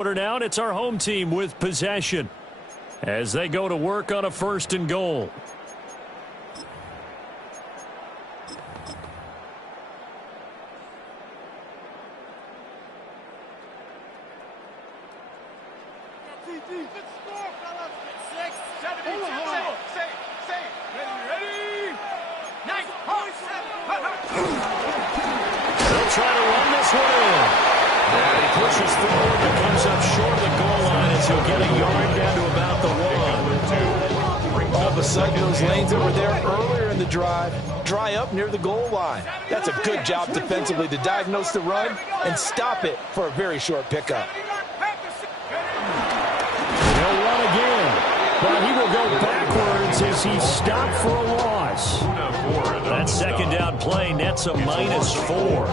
Down, it's our home team with possession as they go to work on a 1st and goal. They'll try to run this one in. And he pushes forward and comes up short of the goal line as he'll get a yard down to about the 1. All of a sudden, those lanes that were there earlier in the drive dry up near the goal line. That's a good job defensively to diagnose the run and stop it for a very short pickup. He'll run again, but he will go backwards as he's stopped for a loss. That 2nd down play nets a -4.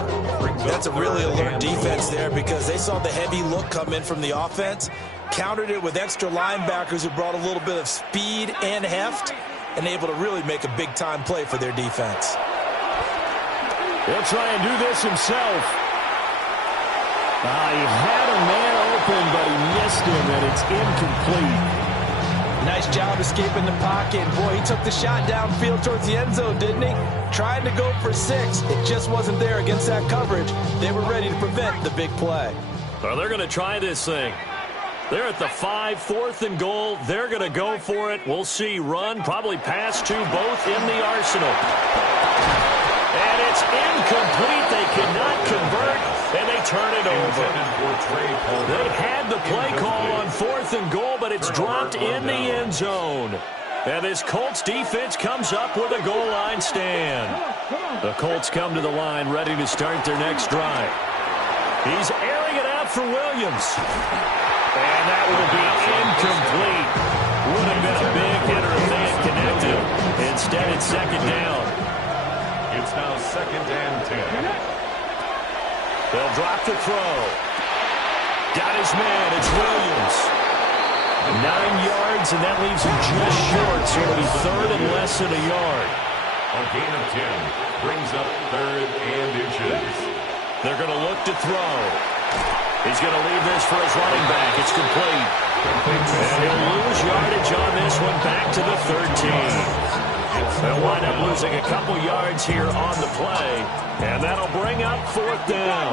That's a really alert defense there because they saw the heavy look come in from the offense, countered it with extra linebackers who brought a little bit of speed and heft, and able to really make a big-time play for their defense. He'll try and do this himself. He had a man open, but he missed him, and it's incomplete. Nice job escaping the pocket. Boy, he took the shot downfield towards the end zone, didn't he? Trying to go for 6. It just wasn't there against that coverage. They were ready to prevent the big play. Well, they're going to try this thing. They're at the 5, 4th and goal. They're going to go for it. We'll see. Run, probably pass to both in the arsenal. And it's incomplete. They cannot convert, and they turn it over. They had the play call on 4th and goal, but it's dropped in the end zone. And this Colts defense comes up with a goal line stand. The Colts come to the line ready to start their next drive. He's airing it out for Williams. And that will be incomplete. Would have been a big hitter if they had connected. Instead, it's 2nd down. It's now 2nd and 10. They'll drop the throw. Got his man. It's Williams. 9 yards, and that leaves him just short, so it'll be 3rd and less than a yard. A gain of 10 brings up 3rd and inches. They're going to look to throw. He's going to leave this for his running back. It's complete. And he'll lose yardage on this one back to the 13. They'll wind up losing a couple yards here on the play, and that'll bring up 4th down.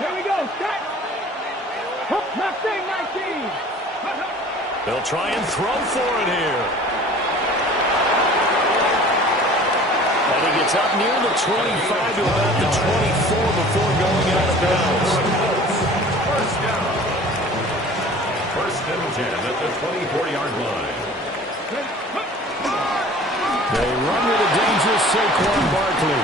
Here we go. They'll try and throw for it here. And he gets up near the 25 to about the 24 before going out of bounds. First down. 1st and 10 at the 24-yard line. They run with a dangerous Saquon Barkley.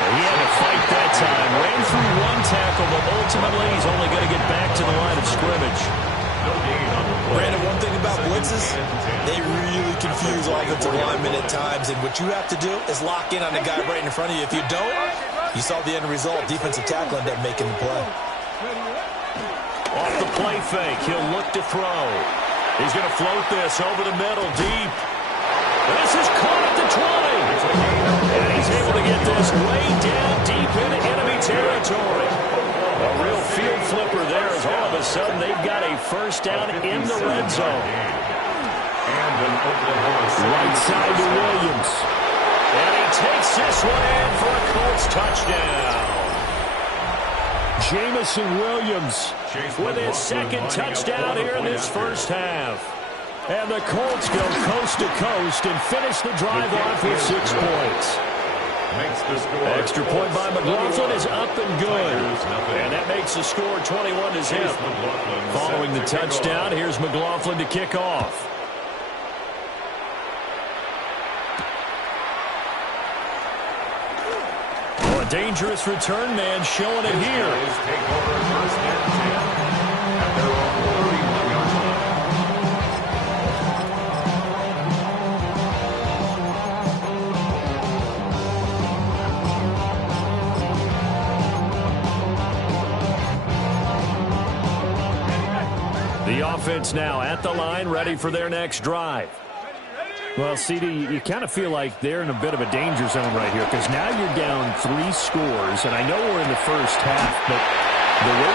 And he had to fight that time. Ran through 1 tackle, but ultimately he's only going to get back to the line of scrimmage. No gain on the play. Brandon, one thing about blitzes, they really confuse offensive linemen at times, and what you have to do is lock in on the guy right in front of you. If you don't, you saw the end result. Defensive tackle ended up making the play. Off the play fake, he'll look to throw. He's going to float this over the middle, deep. This is caught at the 20. And he's able to get this way down deep into enemy territory. A real field flipper there as all of a sudden they've got a 1st down in the red zone. Right side to Williams. And he takes this one in for a Colts touchdown. Jamison Williams with his 2nd touchdown here in this 1st half. And the Colts go coast to coast and finish the drive off with 6 points. Extra point by McLaughlin is up and good. And that makes the score 21-0. Following the touchdown, here's McLaughlin to kick off. Oh, a dangerous return man showing it here. Take over 1st and 10 at their own 31-yard line. The offense now at the line, ready for their next drive. Well, CD, you kind of feel like they're in a bit of a danger zone right here because now you're down 3 scores, and I know we're in the 1st half, but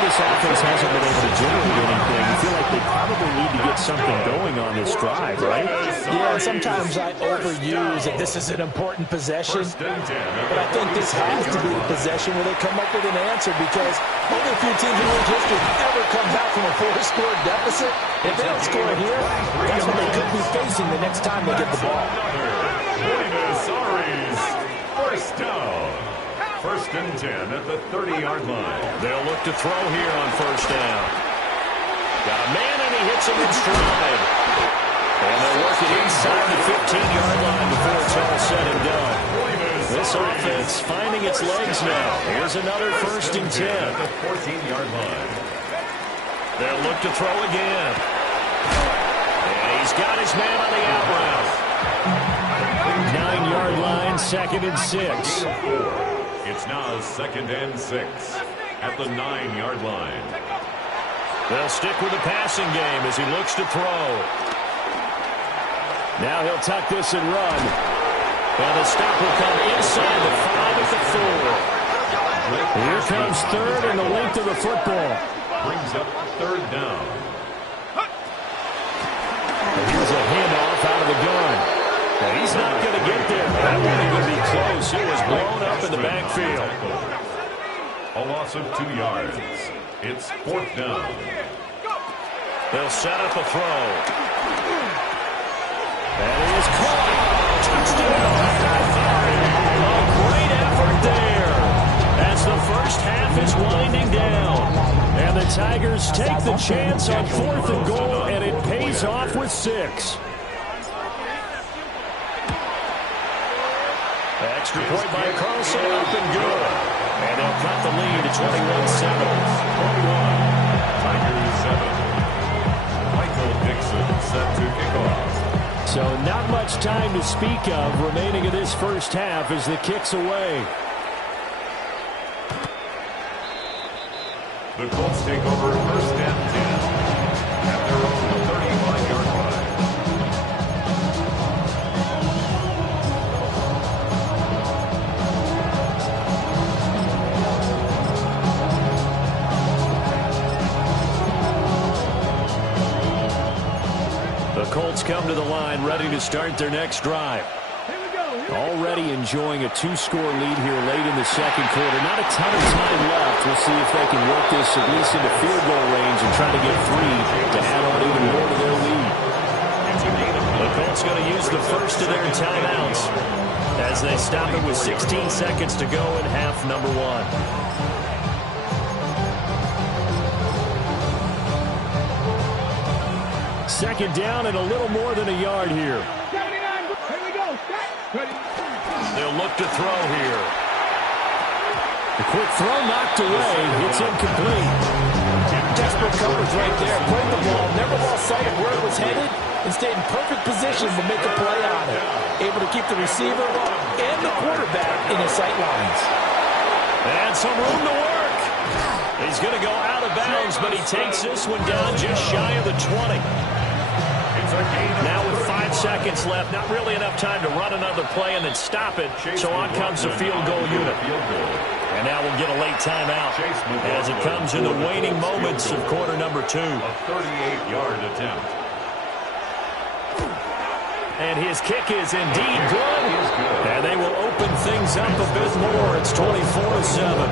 this offense hasn't been able to generate anything, you feel like they probably need to get something going on this drive, right? Yeah, sometimes I overuse that this is an important possession, but I think this has to be the possession where they come up with an answer, because only a few teams in league history ever come back from a 4-score deficit. If they don't score here, that's what they could be facing the next time they get the ball. First down. First and 10 at the 30-yard line. They'll look to throw here on first down. Got a man, and he hits him in stride. And they'll work it inside the 15-yard line before it's all said and done. This offense finding its legs now. Here's another first and 10. At the 14-yard line. They'll look to throw again. And he's got his man on the out route. 9-yard line, second and 6. It's now second and 6 at the 9-yard line. They'll stick with the passing game as he looks to throw. Now he'll tuck this and run. And the stop will come inside the 5 at the 4. Here comes third and the length of the football. Brings up third down. And here's a handoff out of the gun. And he's not going to get there. That won't even be close. It was blown up in the backfield. A loss of 2 yards. It's fourth down. They'll set up a throw. And he is caught. Touchdown. A great effort there as the first half is winding down. And the Tigers take the chance on fourth and goal, and it pays off with 6. Extra point by Carlson, up and good. And they'll cut the lead to 21-7. 21. Tigers 7. Michael Dixon set to kick off. So not much time to speak of remaining in this first half as the kick's away. The Colts take over first and 10 at their own 35-yard line. The Colts come to the line ready to start their next drive. Already enjoying a 2-score lead here late in the second quarter. Not a ton of time left. We'll see if they can work this at least into field goal range and try to get 3 to add on even more to their lead. The Colts going to use the first of their timeouts as they stop it with 16 seconds to go in half number 1. Second down and a little more than a yard here. They'll look to throw here. The quick throw knocked away. It's incomplete. Desperate coverage right there. Played the ball, never lost sight of where it was headed, and stayed in perfect position to make a play on it. Able to keep the receiver and the quarterback in his sight lines. And some room to work. He's going to go out of bounds, but he takes this one down just shy of the 20. Now with 5 seconds left, not really enough time to run another play and then stop it, so on comes the field goal unit. And now we'll get a late timeout as it comes in the waning moments of quarter number 2. A 38-yard attempt. And his kick is indeed good. And they will open things up a bit more. It's 24-7.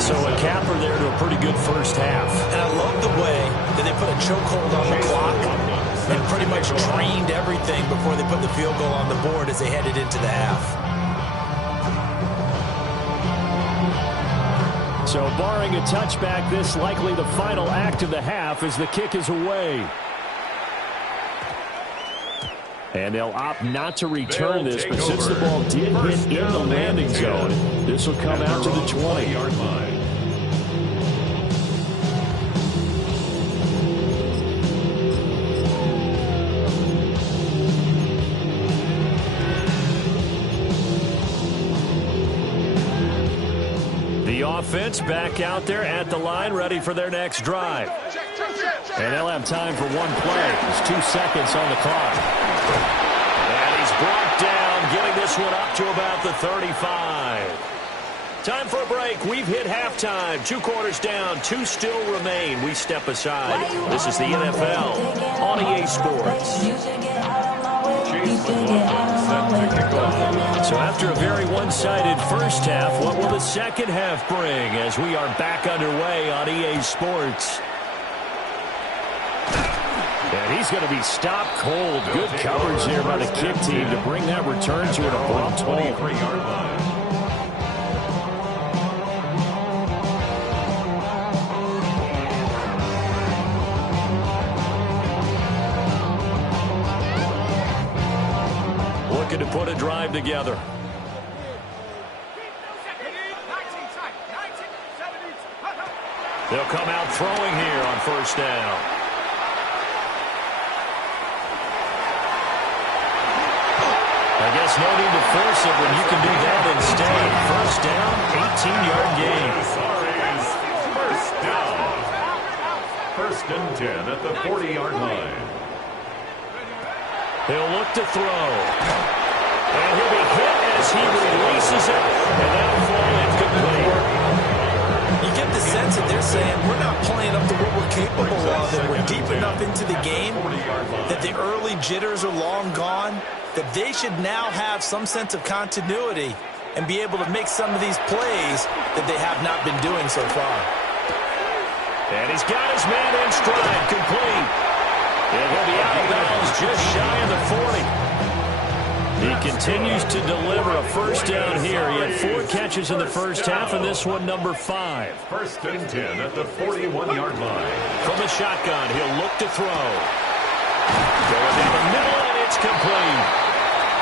So a capper there to a pretty good first half. And I love the way that they put a chokehold on the clock and pretty much drained everything before they put the field goal on the board as they headed into the half. So barring a touchback, this likely the final act of the half as the kick is away. And they'll opt not to return this, but since the ball did hit in the landing zone, this will come out to the 20-yard line. The offense back out there at the line, ready for their next drive. And they'll have time for one play. There's 2 seconds on the clock. And he's brought down, getting this one up to about the 35. Time for a break. We've hit halftime. 2 quarters down. 2 still remain. We step aside. This is the NFL on EA Sports. So after a very one-sided first half, what will the second half bring as we are back underway on EA Sports? And he's going to be stopped cold. Good coverage there by the kick team to bring that return to an abrupt halt. 23-yard line. Looking to put a drive together. They'll come out throwing here on first down. I guess no need to force it when you can do that instead. First down, 18-yard gain. First down. First and 10 at the 40-yard line. He'll look to throw. And he'll be hit as he releases it. And that'll fall incomplete. You get the sense that they're saying we're not playing up to what we're capable of, and we're deep enough into the game that the early jitters are long gone, that they should now have some sense of continuity and be able to make some of these plays that they have not been doing so far. And he's got his man in stride, complete. And he'll be out of bounds just shy of the 40. He continues to deliver a first down here. He had 4 catches in the first half, and this one number 5. First and 10 at the 41-yard line. From the shotgun, he'll look to throw. Going down the middle, and it's complete.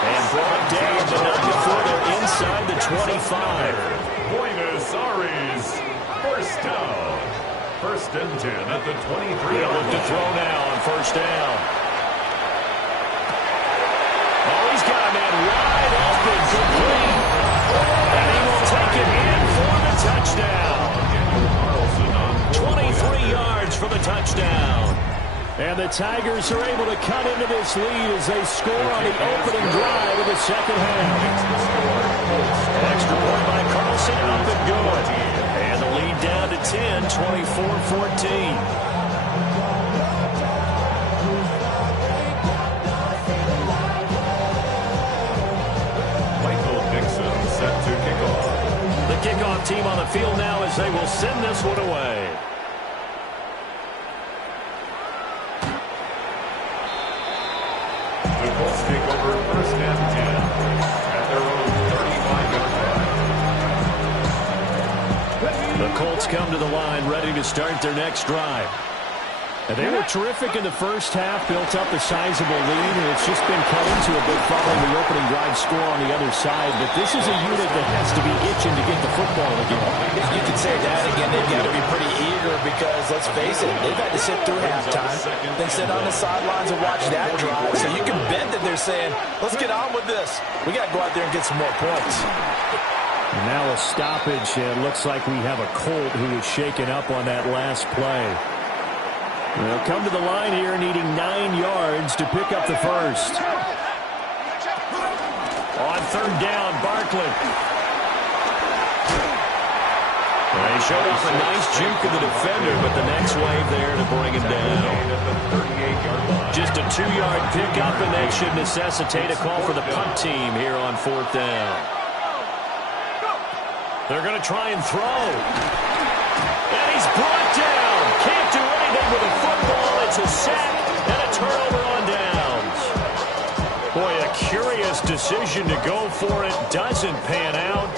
And brought down to not before they're inside the 25. Buenos Aires. First down. First and 10 at the 23. He'll look to throw now on first down. Oh, he's got a man wide open, complete. And he will take it in for the touchdown. 23 yards for the touchdown. And the Tigers are able to cut into this lead as they score on the opening drive of the second half. An extra point by Carlson, up and good. And the lead down to 10, 24-14. The kickoff team on the field now as they will send this one away. The Colts take over first and 10 at their own 35-yard line. The Colts come to the line ready to start their next drive. And they were terrific in the first half, built up a sizable lead, and it's just been cut into a bit following the opening drive score on the other side. But this is a unit that has to be itching to get the football again. You could say that again. They've got to be pretty eager because, let's face it, they've had to sit through halftime, then sit on the sidelines and watch that drive. So you can bet that they're saying, let's get on with this. We got to go out there and get some more points. And now a stoppage. It looks like we have a Colt who was shaken up on that last play. They'll come to the line here needing 9 yards to pick up the first. On third down, Barkley. They showed off a nice juke of the defender, but the next wave there to bring him down. Just a 2-yard pickup, and that should necessitate a call for the punt team here on fourth down. They're going to try and throw. And he's brought down. Can't do anything with a football. It's a sack and a turnover on downs. Boy, a curious decision to go for it. Doesn't pan out.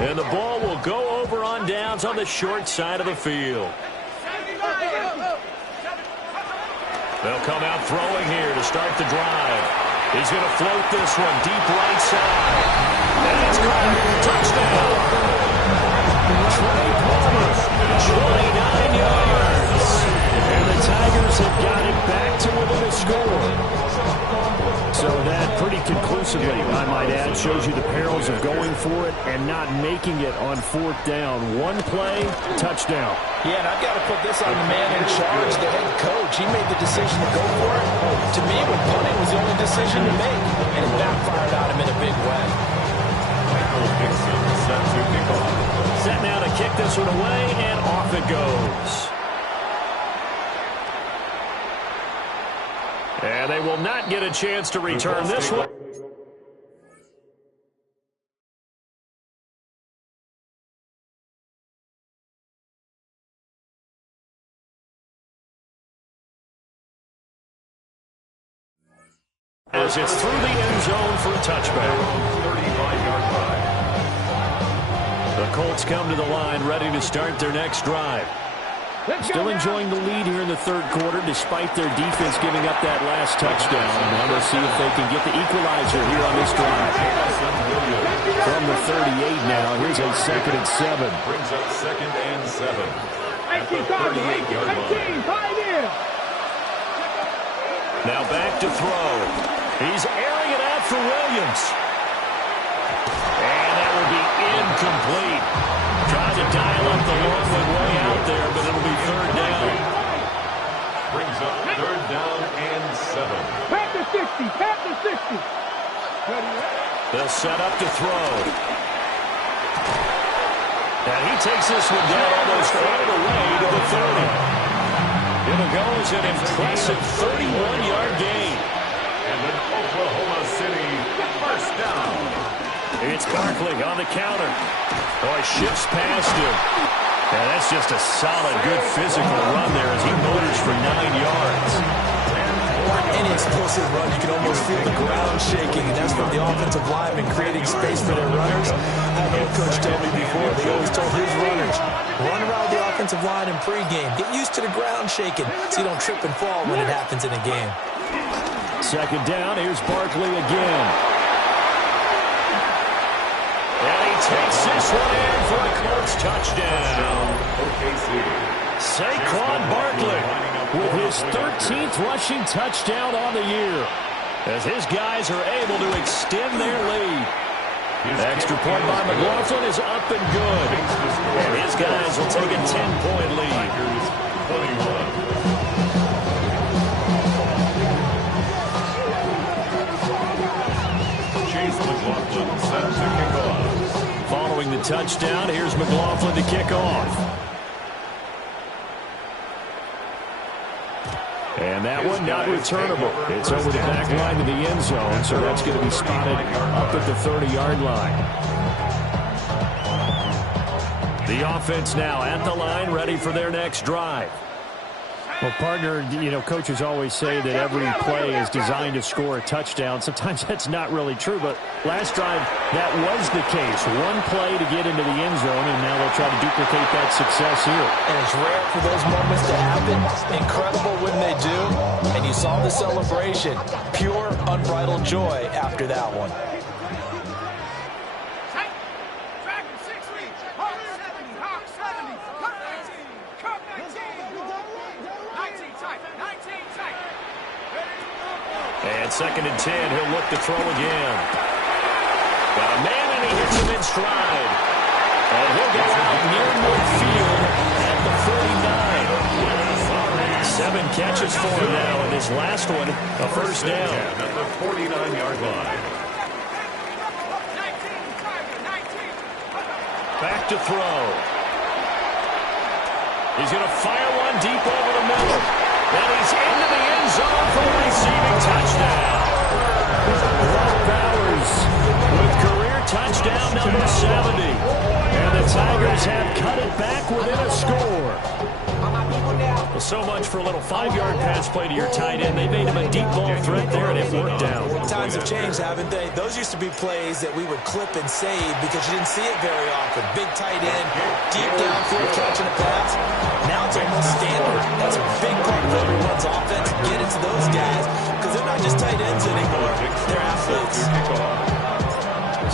And the ball will go over on downs on the short side of the field. They'll come out throwing here to start the drive. He's going to float this one deep right side. And it's caught. Touchdown. Trey Palmer, 29 yards. And the Tigers have got it back to within a score. So that pretty conclusively, I might add, shows you the perils of going for it and not making it on fourth down. One play, touchdown. Yeah, and I've got to put this on the man in charge, the head coach. He made the decision to go for it. To me, when punting was the only decision to make, and it backfired on him in a big way. Michael Dixon set to kick off. set now to kick this one away, and off it goes. And they will not get a chance to return this one. As it's through the end zone for a touchback. 35-yard line. The Colts come to the line, ready to start their next drive. Still enjoying the lead here in the third quarter, despite their defense giving up that last touchdown. Now they'll see if they can get the equalizer here on this drive. From the 38 now, here's a 2nd and 7. Brings up 2nd and 7 at the 38-yard line. Now back to throw. He's airing it out for Williams. And that will be incomplete. Trying to dial up the long one way out there, but it'll be 3rd down. Brings up 3rd down and 7. Pat the 60, pat the 60. They'll set up to throw. And he takes this one down almost all the way to the 30. It'll go as an impressive 31-yard gain. And an Oklahoma City 1st down. It's Barkley on the counter. Boy, shifts past him. And that's just a solid, good physical run there as he motors for 9 yards. Any explosive run, you can almost feel the ground shaking, and that's from the offensive linemen creating space for their runners. I had a coach tell me before, they always told his runners, run around the offensive line in pregame. Get used to the ground shaking so you don't trip and fall when it happens in a game. 2nd down, here's Barkley again. And he takes this one in for a close touchdown. Saquon Barkley with his 13th rushing touchdown on the year, as his guys are able to extend their lead. Extra point by McLaughlin is up and good. And his guys will take a 10-point lead. 21. McLaughlin set to kick off. Following the touchdown, here's McLaughlin to kick off. And that one not returnable. It's over the back line to the end zone, so that's going to be spotted up at the 30-yard line. The offense now at the line, ready for their next drive. Well, partner, coaches always say that every play is designed to score a touchdown. Sometimes that's not really true, but last drive, that was the case. One play to get into the end zone, and now they'll try to duplicate that success here. And it's rare for those moments to happen. Incredible when they do. And you saw the celebration. Pure, unbridled joy after that one. And 2nd and 10, he'll look to throw again. Got a man, and he hits him in stride. And he'll get out near midfield at the 49. 7 catches for him now, and his last one, a 1st down. At the 49-yard line. Back to throw. He's going to fire one deep over the middle. And he's into the end zone for a receiving touchdown. Brock Bowers with career touchdown number 70. And the Tigers have cut it back within a score. Well, so much for a little 5-yard pass play to your tight end. They made him a deep ball threat there, and it worked out. Times have changed, haven't they? Those used to be plays that we would clip and save because you didn't see it very often. Big tight end, deep downfield catching a pass. Now it's almost standard. That's a big part of everyone's offense. Get it to those guys because they're not just tight ends anymore. They're athletes.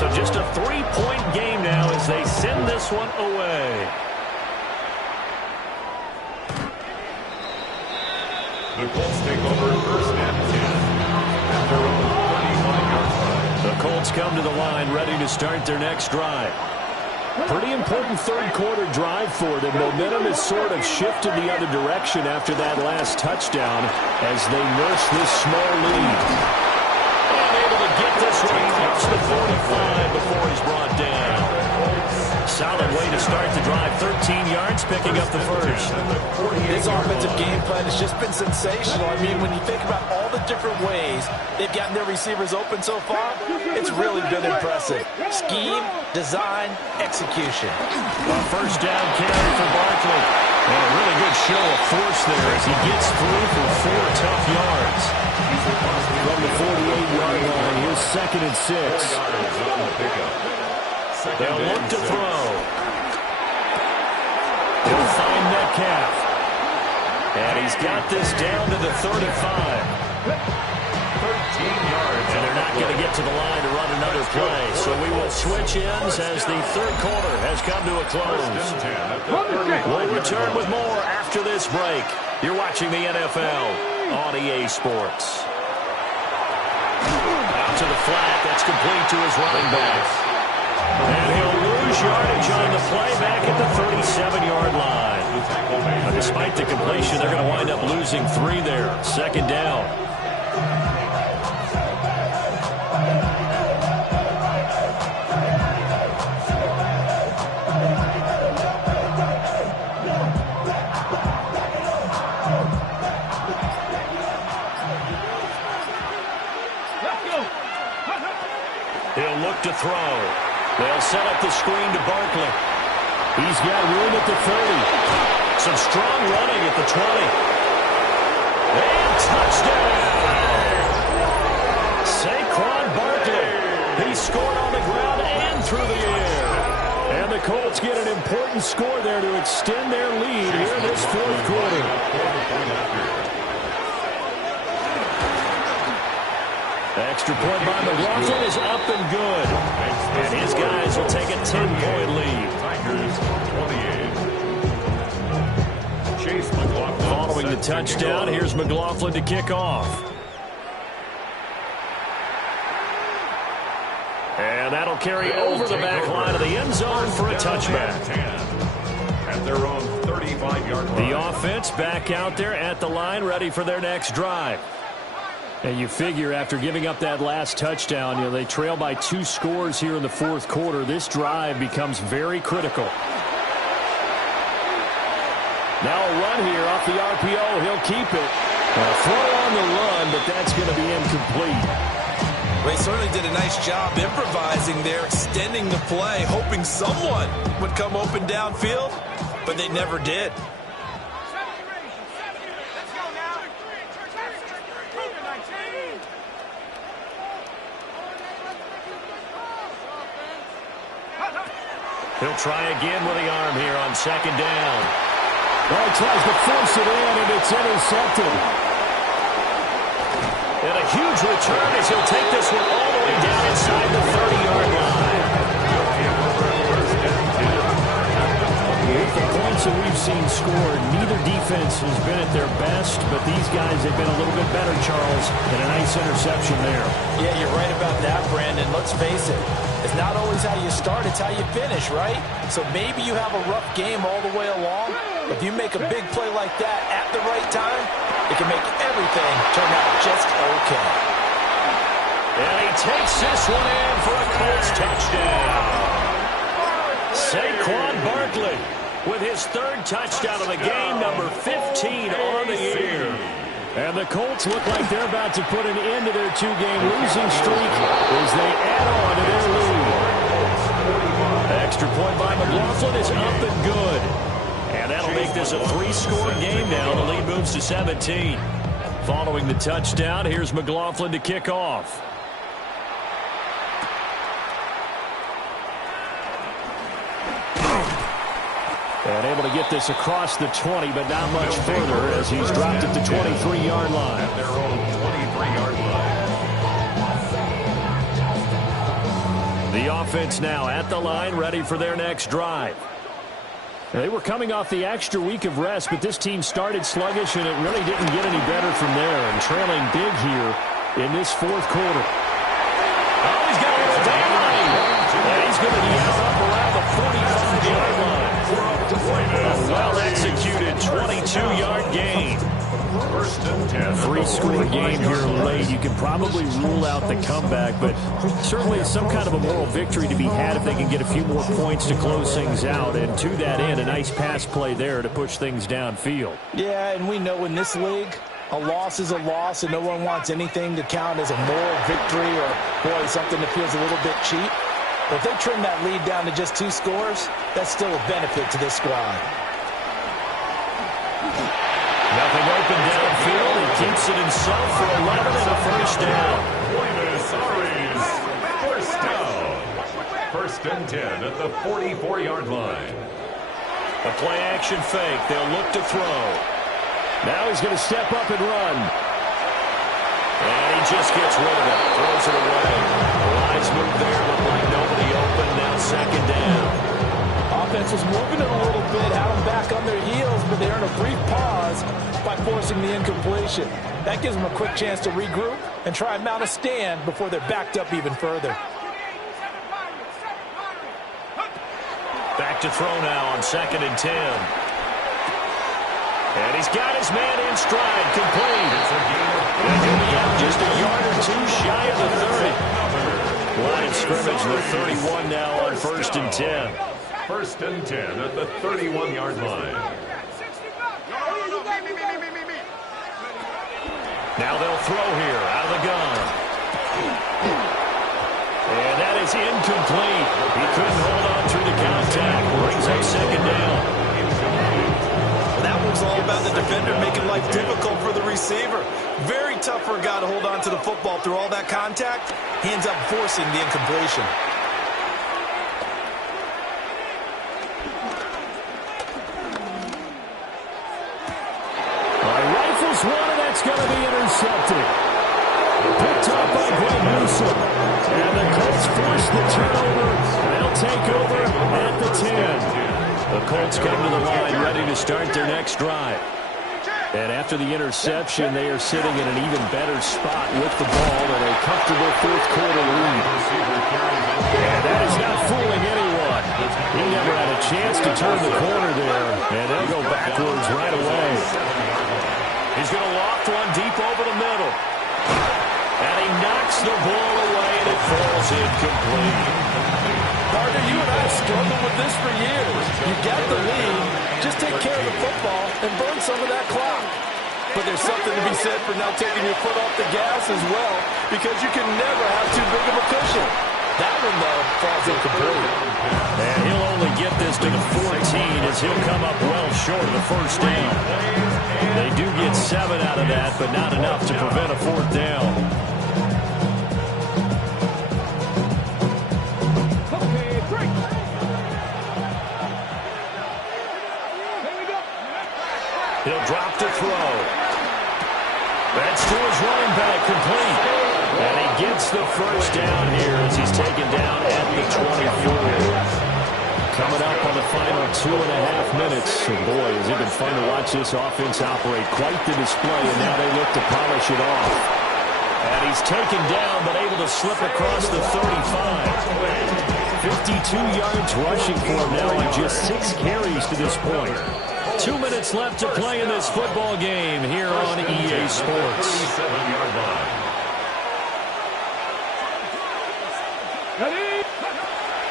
So just a 3-point game now as they send this one away. The Colts take over 1st and 10 at their own 31-yard line. The Colts come to the line, ready to start their next drive. Pretty important third quarter drive for them. Momentum has sort of shifted the other direction after that last touchdown as they nurse this small lead. And able to get this one across the 45 before he's brought down. solid way to start the drive. 13 yards, picking up the first. This offensive game plan has just been sensational. I mean, when you think about all the different ways they've gotten their receivers open so far, it's really been impressive. Scheme, design, execution. A first down carry for Barkley. And a really good show of force there as he gets through for 4 tough yards. From the 48-yard line, here's 2nd and 6. They'll look to throw. He'll find Metcalf. And he's got this down to the 35. 13 yards. And they're not going to get to the line to run another play. So we will switch ends as the third quarter has come to a close. We'll return with more after this break. You're watching the NFL on EA Sports. Out to the flat. That's complete to his running back. And he'll lose yardage on the play back at the 37-yard line. But despite the completion, they're going to wind up losing 3 there. 2nd down. He'll look to throw. They'll set up the screen to Barkley. He's got room at the 30. Some strong running at the 20. And touchdown! Saquon Barkley. He scored on the ground and through the air. And the Colts get an important score there to extend their lead here in this 4th quarter. Extra point by McLaughlin is up and good. And his guys will take a 10-point lead. Tigers 28. Chase McLaughlin. Following the touchdown, here's McLaughlin to kick off. And that'll carry over the back line of the end zone for a touchback. At their own 35-yard line. The offense back out there at the line, ready for their next drive. And you figure after giving up that last touchdown, they trail by 2 scores here in the 4th quarter. This drive becomes very critical. Now a run here off the RPO. He'll keep it. A throw on the run, but that's going to be incomplete. They certainly did a nice job improvising there, extending the play, hoping someone would come open downfield, but they never did. He'll try again with the arm here on 2nd down. Well, he tries to force it in, and it's intercepted. And a huge return as he'll take this one all the way down inside the 30-yard line. With the points that we've seen scored, neither defense has been at their best, but these guys have been a little bit better, Charles, and a nice interception there. Yeah, you're right about that, Brandon. Let's face it. It's not always how you start, it's how you finish, right? So maybe you have a rough game all the way along. If you make a big play like that at the right time, it can make everything turn out just okay. And he takes this one in for a Colts touchdown. Saquon Barkley with his 3rd touchdown of the game, number 15 on the year. And the Colts look like they're about to put an end to their 2-game losing streak as they add on to their lead. Extra point by McLaughlin is up and good. And that'll make this a 3-score game now. The lead moves to 17. Following the touchdown, here's McLaughlin to kick off. And able to get this across the 20, but not much further as he's dropped at the 23-yard line. At their own 23-yard line. The offense now at the line, ready for their next drive. They were coming off the extra week of rest, but this team started sluggish, and it really didn't get any better from there. And trailing big here in this 4th quarter. Oh, he's got a little down. And he's going to be out up around the 45-yard line. A well-executed 22-yard gain. First and 10. Three-score game here late. You can probably rule out the comeback, but certainly some kind of a moral victory to be had if they can get a few more points to close things out. And to that end, a nice pass play there to push things downfield. Yeah, and we know in this league, a loss is a loss, and no one wants anything to count as a moral victory or, boy, something that feels a little bit cheap. But if they trim that lead down to just 2 scores, that's still a benefit to this squad. Nothing open downfield. He keeps it himself for 11 and a first down. Buenos Aires. First down. First and 10 at the 44-yard line. A play-action fake. They'll look to throw. Now he's going to step up and run. And he just gets rid of it. Throws it away. The lines move there. Look like nobody open. Now second down. Offense was moving it a little bit, had them back on their heels, but they earned a brief pause by forcing the incompletion. That gives them a quick chance to regroup and try and mount a stand before they're backed up even further. Back to throw now on second and 10. And he's got his man in stride, complete. And he'll be out just a yard or two shy of the 30. Line of scrimmage, the 31 now on first and 10. First and 10 at the 31-yard line. Now they'll throw here out of the gun. And that is incomplete. He couldn't hold on through the contact. Brings up second down. That was all about the defender making life difficult for the receiver. Very tough for a guy to hold on to the football through all that contact. He ends up forcing the incompletion. Rifles one, and that's going to be intercepted. Picked up by Rooster. And the Colts force the turnover. They'll take over at the 10. The Colts come to the line ready to start their next drive. And after the interception, they are sitting in an even better spot with the ball and a comfortable fourth-quarter lead. And that is not fooling anyone. He never had a chance to turn the corner there, and they'll go backwards right away. He's going to loft one deep over the middle. And he knocks the ball away, and it falls incomplete. Partner, you and I have struggled with this for years. You got the lead, just take care of the football and burn some of that clock. But there's something to be said for not taking your foot off the gas as well, because you can never have too big of a cushion. That one, though, falls incomplete. And he'll only get this to the 14 as he'll come up well short of the first down. They do get 7 out of that, but not enough to prevent a fourth down. He'll drop to throw. That's to his running back, complete. And he gets the first down here as he's taken down at the 24. Coming up on the final 2.5 minutes. And boy, has it been fun to watch this offense operate. Quite the display, and now they look to polish it off. And he's taken down, but able to slip across the 35. 52 yards rushing for him now on just 6 carries to this point. 2 minutes left to play in this football game here on EA Sports.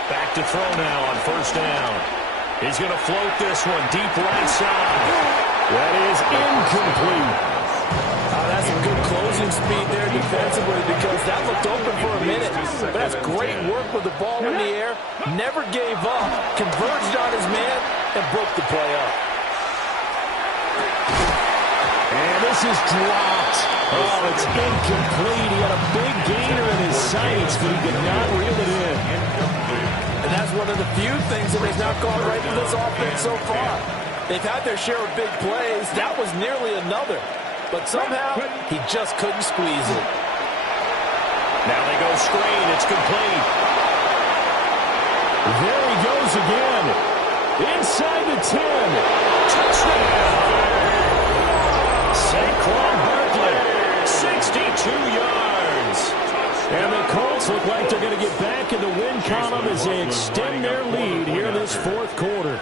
Back to throw now on first down. He's going to float this one deep right side. That is incomplete. That's some good closing speed there defensively, because that looked open for a minute. But that's great work with the ball in the air. Never gave up, converged on his man, and broke the play up. And this is dropped. Oh, it's incomplete. He had a big gainer in his sights, but he could not reel it in. And that's one of the few things that has not gone right for this offense so far. They've had their share of big plays. That was nearly another. But somehow, he just couldn't squeeze it. Now they go screen. It's complete. There he goes again. Inside the 10. Touchdown. Saquon Barkley, 62 yards. And the Colts look like they're going to get back in the win column as they extend their lead here in this fourth quarter.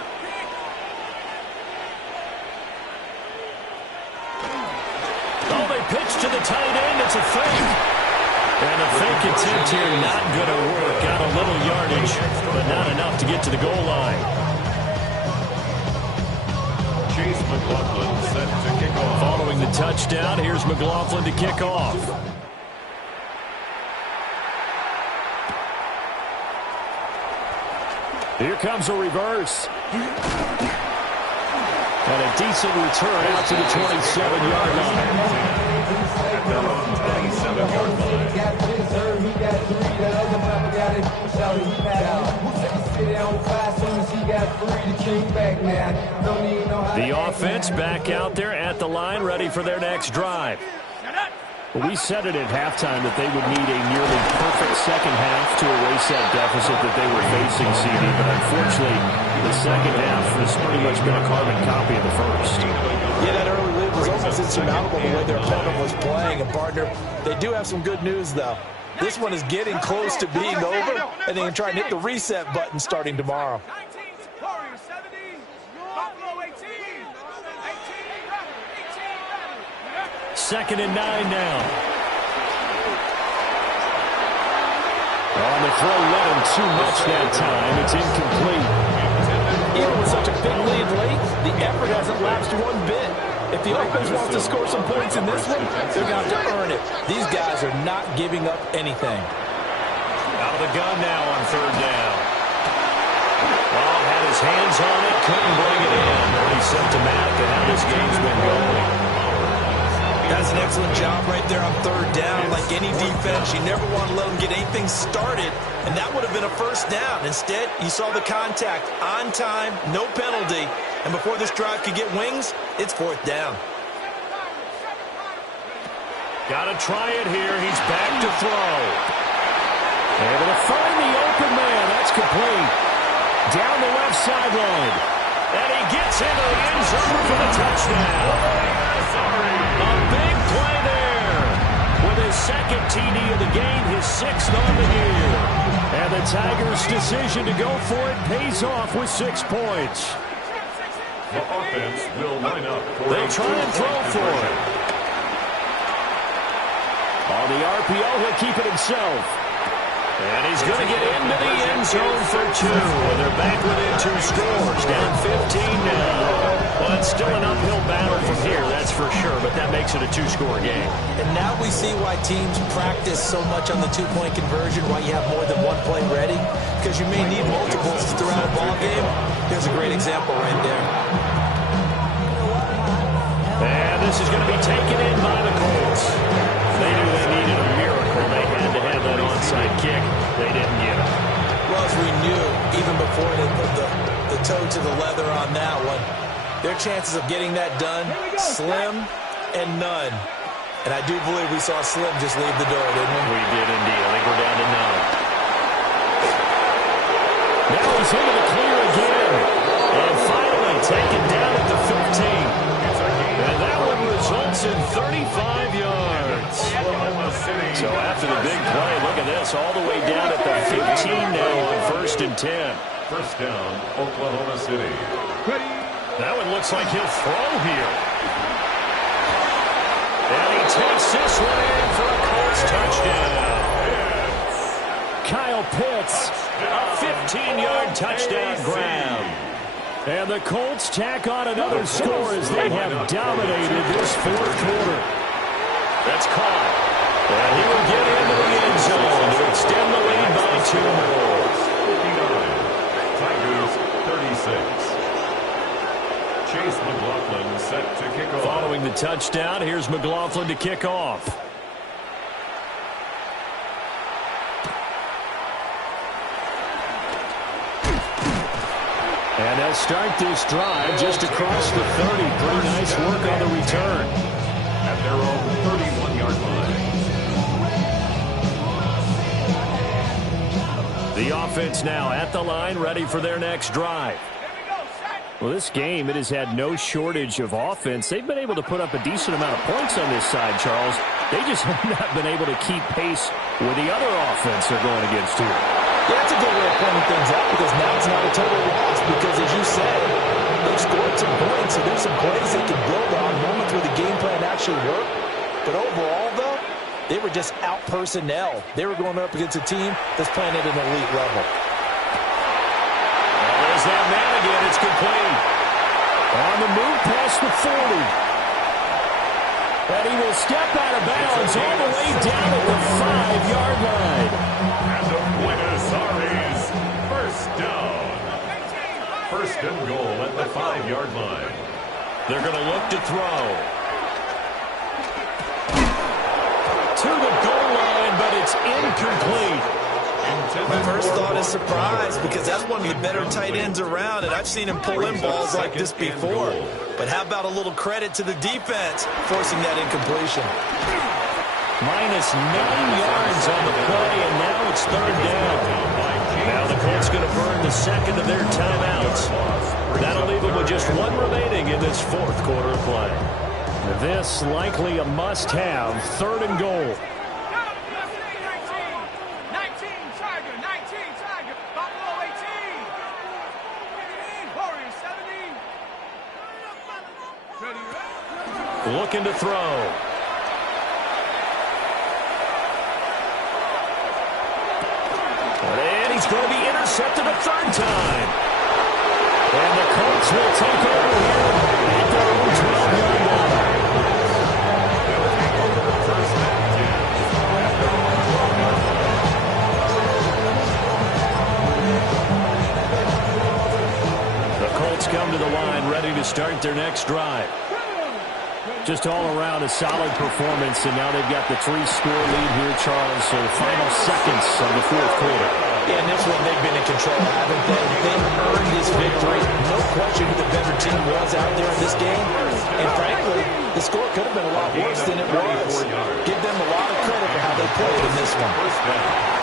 pitch to the tight end. It's a fake. And a fake attempt here not going to work. Got a little yardage, but not enough to get to the goal line. Chase McLaughlin set to kick off. Following the touchdown, here's McLaughlin to kick off. Here comes a reverse. And a decent return out to the 27-yard line. At their own 27-yard line. The offense back out there at the line, ready for their next drive. Well, we said it at halftime that they would need a nearly perfect second half to erase that deficit that they were facing, CD. But unfortunately, the second half has pretty much been a carbon copy of the first. Yeah, that early lead was almost insurmountable the way their opponent was playing. And, partner, they do have some good news, though. This one is getting close to being over, and they can try and hit the reset button starting tomorrow. 2nd and 9 now. On the throw, let him too much that time. It's incomplete. Even with such a big lead late, the effort hasn't lapsed one bit. If the offense wants to score some points in this one, they're going to have to earn it. These guys are not giving up anything. Out of the gun now on 3rd down. Ball had his hands on it, couldn't bring it in. Pretty symptomatic of how this game's been going. That's an excellent job right there on 3rd down. Like any defense, you never want to let them get anything started, and that would have been a first down. Instead, you saw the contact on time, no penalty, and before this drive could get wings, it's 4th down. Got to try it here. He's back to throw. Able to find the open man. That's complete. Down the left sideline. And he gets into the end zone for the touchdown. A big play there. With his 2nd TD of the game, his 6th on the year. And the Tigers' decision to go for it pays off with 6 points. The offense will line up. They try and throw for it. On the RPO, he'll keep it himself. And he's going to get into the end zone for 2. And they're back within 2 scores. Down 15 now. Well, it's still an uphill battle from here, that's for sure. But that makes it a 2-score game. And now we see why teams practice so much on the 2-point conversion, why you have more than one play ready. Because you may need multiples throughout a ball game. Here's a great example right there. And this is going to be taken in by the Colts. They knew they needed a miracle. They had to have that onside kick. They didn't get it. Well, as we knew, even before they put the toe to the leather on that one, their chances of getting that done, slim and none. And I do believe we saw Slim just leave the door, didn't we? We did indeed. I think we're down to none. Now he's into the clear again. And finally taken down at the 15. And that one results in 35 yards. So after the big play, look at this, all the way down at the 15 now on 1st and 10. First down, Oklahoma City. That one looks like he'll throw here. And he takes this one in for a Colts touchdown. Kyle Pitts, a 15-yard touchdown grab. And the Colts tack on another score as they have dominated this 4th quarter. That's caught. And he will get into the end zone to extend the lead by 2 more. 59, Tigers 36. Chase McLaughlin set to kick off. Following the touchdown, here's McLaughlin to kick off. And they'll start this drive just across the 30. Pretty nice work on the return. At their own 31-yard line. The offense now at the line, ready for their next drive. Well, this game, it has had no shortage of offense. They've been able to put up a decent amount of points on this side, Charles. They just have not been able to keep pace with the other offense they're going against here. Yeah, that's a good way of pointing things out, because now it's not a total loss. Because, as you said, they've scored some points, so there's some plays they can build on, moments where the game plan actually worked. But overall, though, they were just out personnel. They were going up against a team that's playing at an elite level. There's that man again. It's complete. On the move past the 40. And he will step out of bounds all the way down at the 5-yard line. And the Buenos Aires first down. First and goal at the 5-yard line. They're going to look to throw. To the goal line, but it's incomplete. My first thought is surprise, because that's one of the better tight ends around, and I've seen him pull in balls like this before. But how about a little credit to the defense forcing that incompletion? Minus 9 yards on the play, and now it's third down. Now the Colts going to burn the second of their timeouts. That'll leave them with just one remaining in this fourth quarter of play. This likely a must-have, third and goal. Looking to throw. And he's going to be intercepted a third time. And the Colts will take over here at their own 12-yard line. The Colts come to the line ready to start their next drive. Just all around a solid performance, and now they've got the 3-score lead here, Charles, so the final seconds of the fourth quarter. Yeah, in this one, they've been in control, haven't they? They've earned this victory. No question who the better team was out there in this game. And frankly, the score could have been a lot worse than it was. Give them a lot of credit for how they played in this one.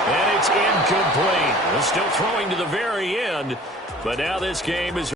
And it's incomplete. They're still throwing to the very end, but now this game is